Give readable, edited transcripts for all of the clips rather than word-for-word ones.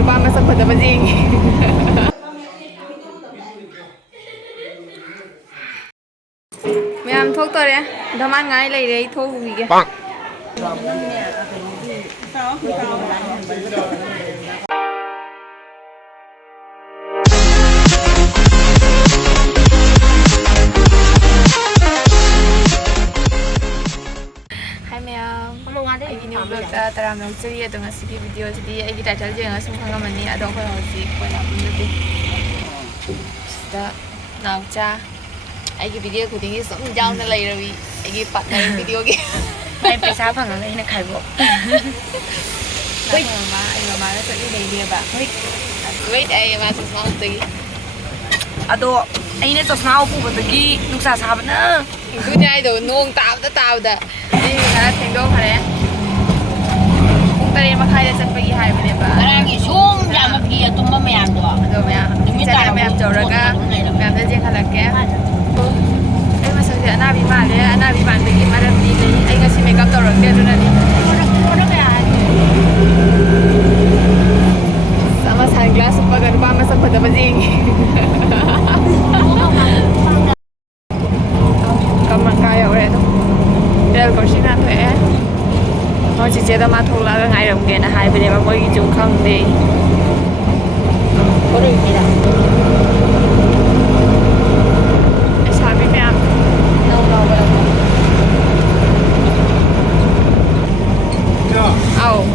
nupa masuk pada bajing. Mẹ ăn thuốc tôi đấy, đâm ăn ngay lấy đấy thuốc gì kìa. Hai mẹ, anh new vlog taram nong ceri atau ngasih video jadi anh kita cari jangan semua orang mani ada orang masih kau nak beli deh. Sudah nak cah. Anh video của tiếng sống giao nên lấy rồi anh bắt này video kia anh phải sao phẳng này khai bộ wait mà nó sẽ đi đây đi bà wait ai mà sẽ xong tí ado anh này tôi sao phụ vào cái lúc sao sao nữa cứ nhai đồ nuông tạo đã đi là thành đô phải đấy cũng ta đi mà khai ra chân phải hai bên bà cái này xuống ra mà kia tôi mới ăn được rồi mẹ chắc mẹ chờ rồi cả mẹ sẽ riêng khai là ké anh mà sao thì anh bị mà đấy anh bị bạn bị mà đang đi lấy anh cái gì make up tao rồi kia rồi nè sama sunglass pag pa masuk pada bajing kamang kaya rồi đó đây còn xin ăn thế thôi chị tao mà thu là ngày đồng tiền là hai bên mà mới chịu không đi có được gì đâu sao biết mẹ đâu rồi oh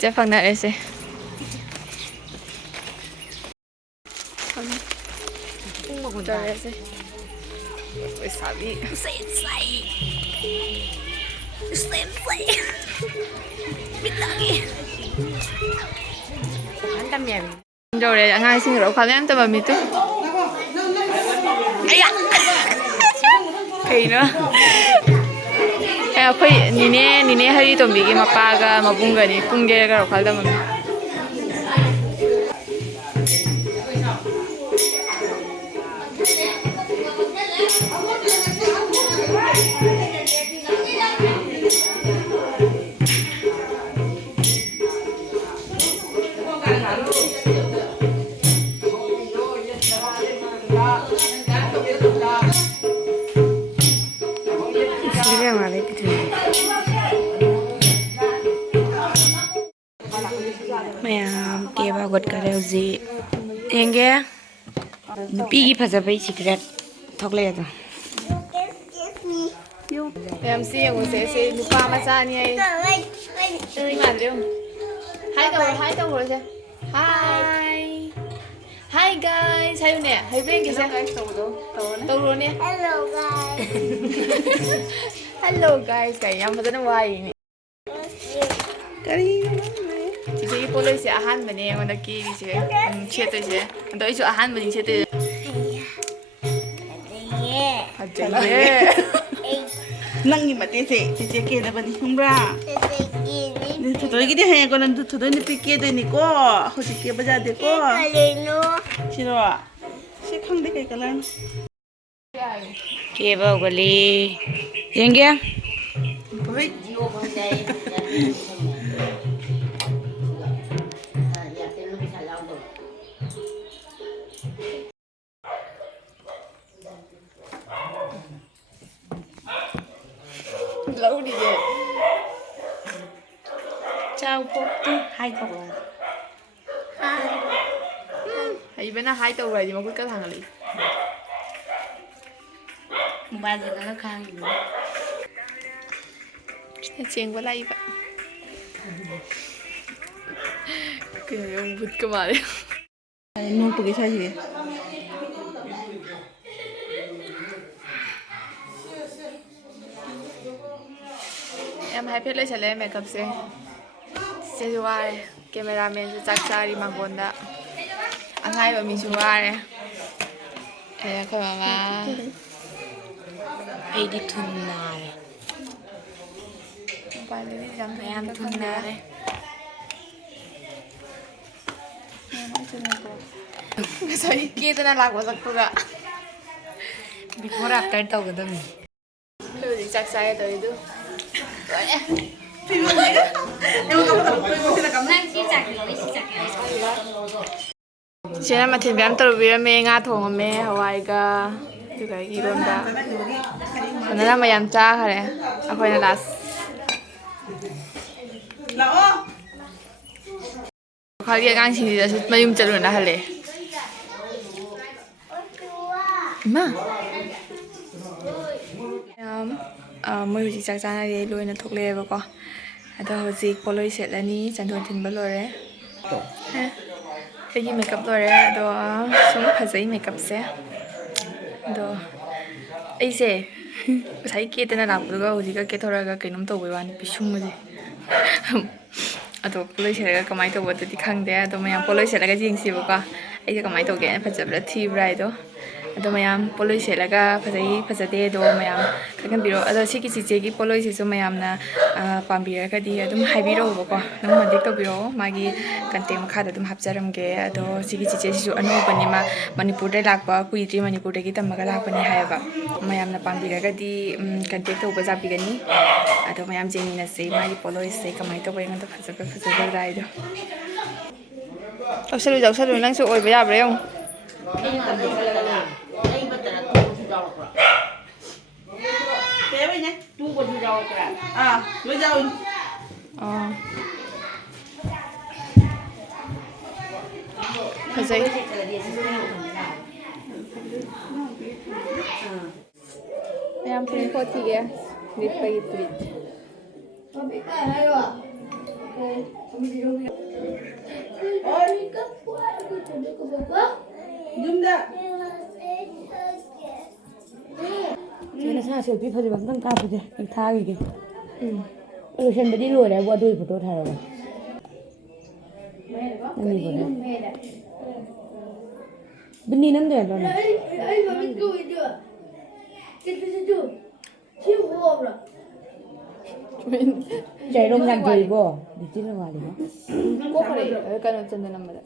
chắc phần này sẽ không một đời sẽ ôi sao đi sensei biết lagi anh tâm nhà rồi để ngay xin rượu khá lắm tôi mà mình tu kỳ nữa 야, 거의 니네 하리 좀 미기 마빠가 마bun가니 꿍게가 갈다 뭐. mẹ kia vào gật cái điều gì em kia bị phải phải secret thọc lên rồi Em xem của sẽ lupa masa ni ai. Ơi mà được. Hai câu rồi xem. Hi. Hi guys. Hay nè, hay bên kia xem. Tàu rồi nè. Hello guys. Hello guys, kayak yang macam mana wai ni. Kali. Jadi boleh si ahan mana yang mana kiri si. Chat tu si. Untuk itu ahan mana chat tu. Aja ye. Nang ni mati se, si kia dah bani humbra. Ni tu lagi dia hanya kalau tu ni pikir tu ni ko, aku si kia baca deh ko. Sino ah, si kang deh kayak kalan. kia vào cái ly em kia Lâu đi về. chào cô hai cậu Hay bên nó hai tàu rồi thì mà cứ cái thằng này. ba giờ nó khang gì nữa Chuyện quá lây vậy. Kìa ông vứt cơ mà đi. Nung pergi saja. Em hay phết lấy trả lời makeup sẽ suai cameraman sẽ chắc chắn mang con đã anh hai và mình suai này em không mà ai đi thun này phải lấy dám thấy em thun này sao đi kia tôi đang lạc vào giặc cô ạ before after tao cái đó tôi thì chắc sai tới đó ꯏꯆꯦꯅ ꯃꯊꯦꯜ ꯃꯌꯥꯝ ꯇꯧꯕꯤꯔꯝꯃꯦ ꯉꯥ ꯊꯣꯡꯉꯝꯃꯦ ꯍꯋꯥꯏꯒ ꯑꯗꯨꯒ ꯏꯔꯣꯟꯕ ꯁꯣꯅꯅ ꯃꯌꯥꯝ ꯆꯥꯈꯔꯦ ꯑꯩꯈꯣꯏꯅ ꯂꯥꯁ ꯈ꯭ꯋꯥꯏꯒꯤ ꯑꯉꯥꯡꯁꯤꯡꯁꯤꯗꯁꯨ ꯃꯌꯨꯝ ꯆꯠꯂꯨꯅ ꯍꯜꯂꯦ ꯏꯃꯥ ꯃꯣꯏ ꯍꯧꯖꯤꯛ ꯆꯥꯛ ꯆꯥꯅꯔꯤ ꯂꯣꯏꯅ ꯊꯣꯛꯂꯛꯑꯦꯕꯀꯣ ꯑꯗꯣ ꯍꯧꯖꯤꯛ ꯄꯣꯠꯂꯣꯏ ꯁꯦꯠꯂꯅꯤ ꯆꯟꯗꯣꯟ ꯊꯤꯟꯕ ꯂꯣꯏꯔꯦ ꯑꯩꯒꯤ ꯃꯦꯀꯞ ꯂꯣꯏꯔꯦ ꯑꯗꯣ ꯁꯨꯝ ꯐꯖꯩ ꯃꯦꯀꯞꯁꯦ ꯑꯗꯣ ꯑꯩꯁꯦ ꯉꯁꯥꯏ ꯀꯦꯇꯅ ꯂꯥꯛꯄꯗꯨꯒ ꯍꯧꯖꯤꯛꯀ ꯀꯦꯊꯣꯔꯛꯑꯒ ꯀꯩꯅꯣꯝ ꯇꯧꯕꯩ ꯋꯥꯅꯤ ꯄꯤꯁꯨꯡꯕꯁꯦ ꯑꯗꯣ ꯄꯣꯠꯂꯣꯏ ꯁꯦꯠꯂꯒꯀꯃꯥꯏꯅ ꯇꯧꯕꯗꯨꯗꯤ ꯈꯪꯗꯦ ꯑꯗꯣ ꯃꯌꯥꯝ ꯄꯣꯠꯂꯣꯏ ꯁꯦꯠꯂꯒ ꯌꯦꯡꯁꯤꯕꯀꯣ ꯑꯩꯁꯦ ꯀꯃꯥꯏꯅ ꯇꯧꯒꯦ ꯐꯖꯕ꯭ꯔꯥ ꯊꯤꯕ꯭ꯔꯥ ꯍꯥꯏꯗꯣ ꯑꯗꯣ ꯃꯌꯥꯝ ꯄꯣꯠꯂꯣꯏ ꯁꯦꯠꯂꯒ ꯐꯖꯩ ꯐꯖꯗꯦ ꯑꯗꯣ ꯃꯌꯥꯝ ꯈꯪꯍꯟꯕꯤꯔꯣ ꯑꯗꯣ ꯁꯤꯒꯤ ꯆꯤꯆꯦꯒꯤ ꯄꯣꯠꯂꯣꯏꯁꯤꯁꯨ ꯃꯌꯥꯝꯅ ꯄꯥꯝꯕꯤꯔꯒꯗꯤ ꯑꯗꯨꯝ ꯍꯥꯏꯕꯤꯔꯛꯎꯕꯀꯣ ꯑꯗꯨꯝ ꯀꯟꯇꯦꯛ ꯇꯧꯕꯤꯔꯛꯑꯣ ꯃꯥꯒꯤ ꯀꯟꯇꯦꯛ ꯃꯈꯥꯗ ꯑꯗꯨꯝ ꯍꯥꯞꯆꯔꯝꯒꯦ ꯑꯗꯣ ꯁꯤꯒꯤ ꯆꯤꯆꯦꯁꯤꯁꯨ ꯑꯅꯧꯕꯅꯤ ꯃꯥ ꯃꯅꯤꯄꯨꯔꯗ ꯂꯥꯛꯄ ꯀꯨꯏꯗ꯭ꯔꯤ ꯃꯅꯤꯄꯨꯔꯗꯒꯤ ꯇꯝꯃꯒ ꯂꯥꯛꯄꯅꯤ ꯍꯥꯏꯌꯦꯕ ꯃꯌꯥꯝꯅ ꯄꯥꯝꯕꯤꯔꯒꯗꯤ ꯀꯟꯇꯦꯛ ꯇꯧꯕ ꯌꯥꯕꯤꯒꯅꯤ ꯑꯗꯣ ꯃꯌꯥꯝ ꯌꯦꯡꯃꯤꯟꯅꯁꯦ ꯃꯥꯒꯤ ꯄꯣꯠꯂꯣꯏꯁꯦ ꯀꯃꯥꯏꯅ ꯇꯧꯕ ꯑꯩꯉꯣꯟꯗ ꯐꯖꯕ꯭ꯔꯥ ꯐꯖꯗꯕ꯭ꯔꯥ ꯍꯥꯏꯗꯣ ꯇꯧꯁꯜꯂꯨ ꯅꯪꯁꯨ ꯑꯣꯏꯕ ꯌꯥꯕ꯭ꯔꯥ ꯌꯦꯡꯉꯨ ꯐꯖꯩ ꯃꯌꯥꯝ ꯐꯨꯔꯤꯠ ꯈꯣꯠꯈꯤꯒꯦ ꯂꯤꯠꯄꯒꯤ ꯐꯨꯔꯤꯠ ꯅꯁꯥ ꯁꯦꯜꯐꯤ ꯐꯖꯕ ꯑꯝꯇꯪ ꯀꯥꯞꯄꯨꯁꯦ ꯑꯩ ꯊꯥꯈꯤꯒꯦ ꯂꯣꯏꯁꯟꯕꯗꯤ ꯂꯣꯏꯔꯦꯕꯨ ꯑꯗꯨꯒꯤ ꯐꯣꯇꯣ ꯊꯥꯔꯛꯑꯣ ꯕꯤꯅꯤ ꯅꯝꯗꯣ ꯌꯥꯗ꯭ꯔꯣ ꯆꯩꯔꯣꯡ ꯌꯥꯝ ꯊꯣꯛꯏꯕꯣ ꯂꯤꯆꯤꯅ ꯋꯥꯠꯂꯤꯕꯣ ꯀꯣꯛꯈ꯭ꯔꯦ ꯀꯩꯅꯣ ꯆꯟꯗ ꯅꯝꯕꯗ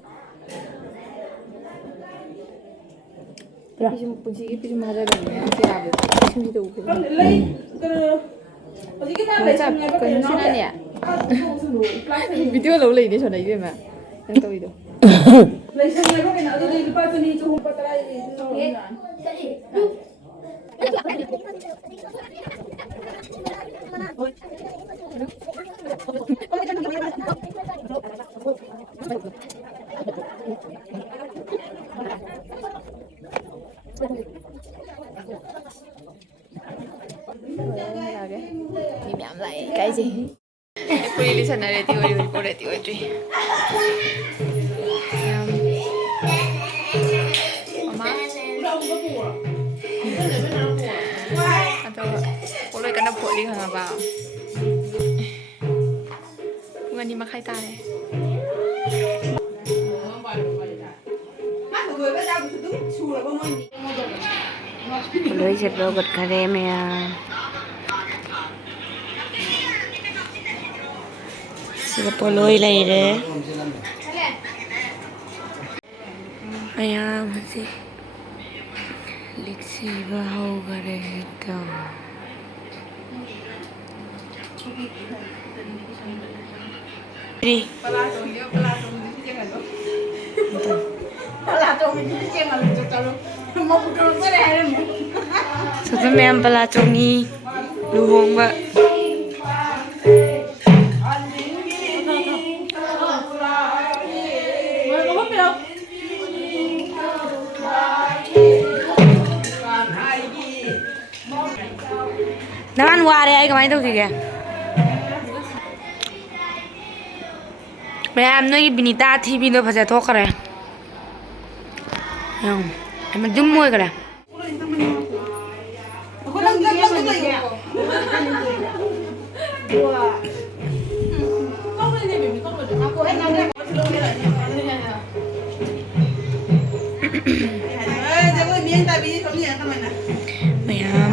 ꯄꯤꯁꯨꯝ ꯄꯨꯟꯁꯤꯒꯤ ꯄꯤꯁꯨꯝ ꯍꯥꯏꯔꯒꯅꯦ ꯁꯤ ꯌꯥꯕ ꯄꯤꯁꯨꯝꯁꯤꯗ ꯎꯈ꯭ꯔꯦ ꯀꯩꯅꯣꯁꯤꯅꯅꯦ ꯚꯤꯗꯤꯑꯣ ꯂꯧ ꯂꯩꯅꯦ ꯁꯣꯅ ꯏꯕꯦꯝꯃ ꯅꯪ ꯇꯧꯔꯤꯗꯣ ꯃꯤ ꯃꯌꯥꯝ ꯂꯥꯛꯑꯦ ꯏꯀꯥꯏꯖꯩ ꯐꯨꯔꯤ ꯂꯤꯁꯟꯅ ꯔꯦꯗꯤ ꯑꯣꯏ ꯍꯧꯖꯤꯛꯐꯥꯎ ꯔꯦꯗꯤ ꯑꯣꯏꯗ꯭ꯔꯤ ꯃꯃꯥ ꯑꯗꯣ ꯄꯣꯠꯂꯣꯏ ꯀꯟꯅ ꯐꯣꯠꯂꯤ ꯈꯪꯉꯕ ꯄꯨꯡ 2:30 ꯇꯥꯔꯦ ꯄꯣꯠꯂꯣꯏ ꯁꯦꯠꯄ ꯍꯧꯒꯠꯈꯔꯦ ꯃꯌꯥꯝ sila poloy laire. Ayan, si Lixi bahaw garito. Satu memang pelacongi luhong mbak. Naman wari ay kamay daw sige. Mayam no ibinita TV do phasa thok kare. Yong. Ay madum moy kare. Mayam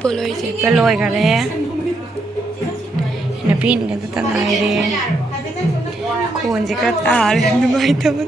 poloy se paloy kare. Napin ka tatangay re. Kung sikat lumay tama.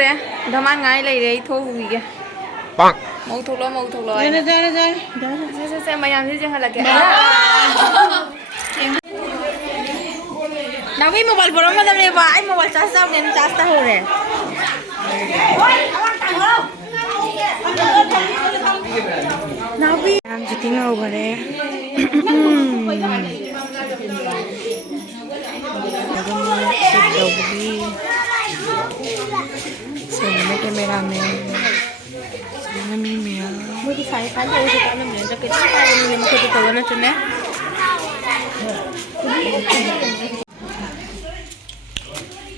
ꯊꯣꯛꯇꯣꯔꯦ ꯙꯃꯥꯟ ꯉꯥꯏ ꯂꯩꯔꯦ ꯑꯩ ꯊꯣꯛꯎꯈꯤꯒꯦ ꯃꯧ ꯊꯣꯛꯂꯣ ꯁꯦ ꯃꯌꯥꯝꯁꯦ ꯌꯦꯡꯍꯜꯂꯛꯀꯦ 나비 모바일 보러 가자 그래 봐. 아이 모바일 짜스 잡네. 짜스 다 오래. 나비 안 지팅하고 그래. 나도 시도부기. 세네 카메라맨. 세네미미야. 뭐지 사이 간다 오지 가면 돼. 저기 찍어야 되는 게 그것도 더 원했네.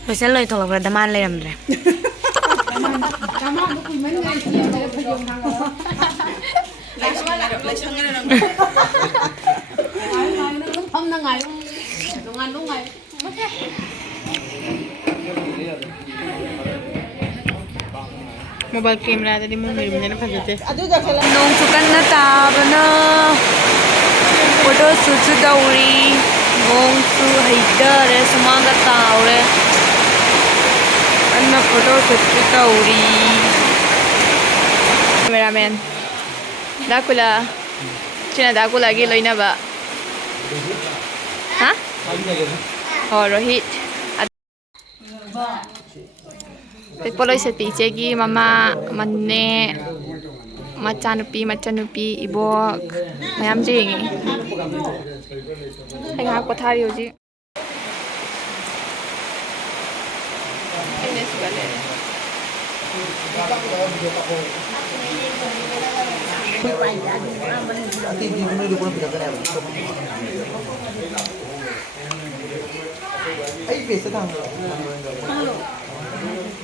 Rồi sẽ lời thuộc là đam an lên rồi. Mobile camera tadi mau ngirimnya apa gitu? Nong sukan na tabana. Photo shoot dauri. Gong su haidar semangat taure. Anna photo shoot dauri. Cameraman. Dakula. Cina dakula lagi loina ba? Hah? Oh Rohit. Poloy sa pichegi mama manne machanupi ibok mayam jingi hay ngak pathari hoji ene sugale ay besa thang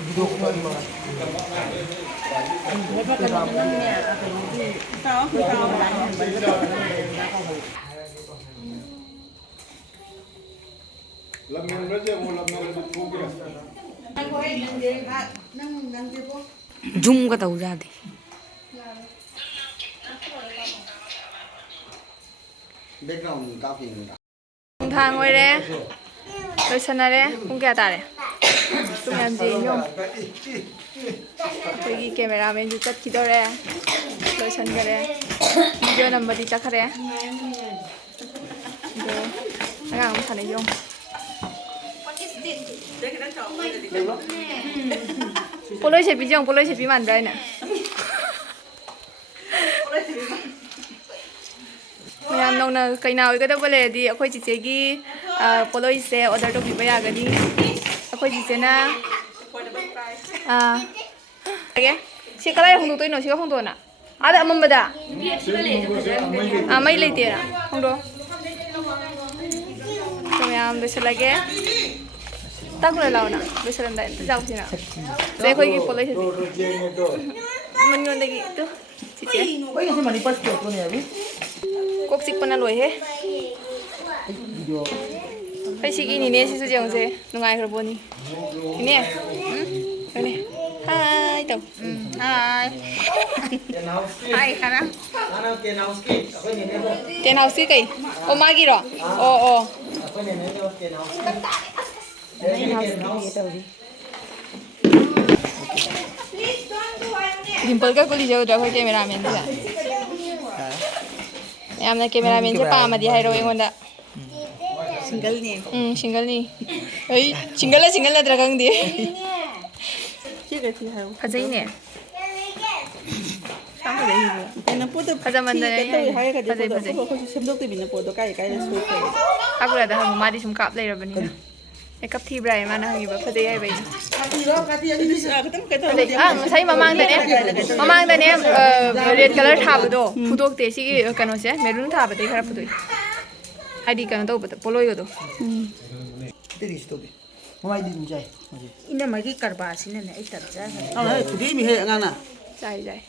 video ko pa mga Zoom ka tau ra đi. background ka pin na thang ngồi re rồi sana re kung kya ta re tum yam ji yom kogi cameraman ju chat ki do re rồi san kare video number di cha khare do nga um thane yom poloi se pi man dai na mayam nong na kaina oi kada bole di akhoi chi che gi poloi se order to piba ya gani akhoi chi che na age si kala hong do toi no si hong do na ada amam bada mai le te na hong do to mayam de se lage takule law na de se ndai ta jaw si na se khoi gi poloi se man ngon de gi to chi che oi se mani pas ko ne abi kok sik pana loi he video Hai sik ini ne sisu jeng se nungai khar boni ini ini hai tau hai hai kana ana ke nauski ako ne ne bo ten house kai o magi ro o ako ne ne ke nauski dimple ka kuli jau da khoi cameraman da yamna cameraman je pa ma di hai ro engonda single ni single ni ai single la dragang di chi ga chi ha phajai ne sama dai hi ena podo Kajaman na ka yan. to hai ka Pajay, de pajay. podo ko semdok te bin podo kai kai la su kai akula da hang ma di sum kap lai rabani na makeup thi brai ma na hangi ba phajai ai bai ka tam kai to sai mamang da ne red color thabado phudok te si kano se maroon thabade khara phudoi haidi kano to poloi go do teri sto be mai din jai Ina magi karba sine ne itar ja. ha khudi mi he ngana jai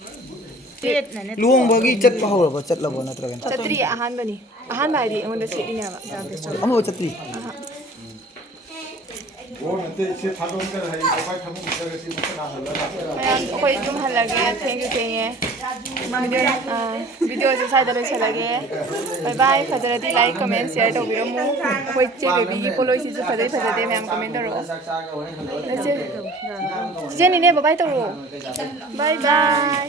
Pet na ne. luong bagi chat pa hawra ba chat labo na tragan chatri ahan bani ahan bai di on the city ne ba amo chatli ꯃꯌꯥꯝ ꯑꯩꯈꯣꯏ ꯑꯗꯨꯝ ꯍꯜꯂꯒꯦ ꯊꯦꯡꯉꯦ ꯚꯤꯗꯤꯑꯣꯁꯦ ꯁ꯭ꯋꯥꯏꯗ ꯂꯣꯏꯁꯤꯜꯂꯒꯦ ꯕꯥꯏ ꯕꯥꯏ ꯐꯖꯔꯗꯤ like ꯀꯃꯦꯟ ꯁꯤꯌꯔ ꯇꯧꯕꯤꯔꯝꯃꯨ ꯑꯩꯈꯣꯏ ꯆꯦ ꯕꯦꯕꯤꯒꯤ ꯄꯣꯂꯣꯏꯁꯤꯁꯨ ꯐꯖꯩ ꯐꯖꯗꯦ ꯃꯌꯥꯝ ꯀꯃꯦꯟ ꯇꯧꯔꯛꯑꯣ ꯆꯤꯆꯦꯅꯤꯅꯦ ꯕꯥꯏ ꯇꯧꯔꯛꯑꯣ ꯕꯥꯏ ꯕꯥꯏ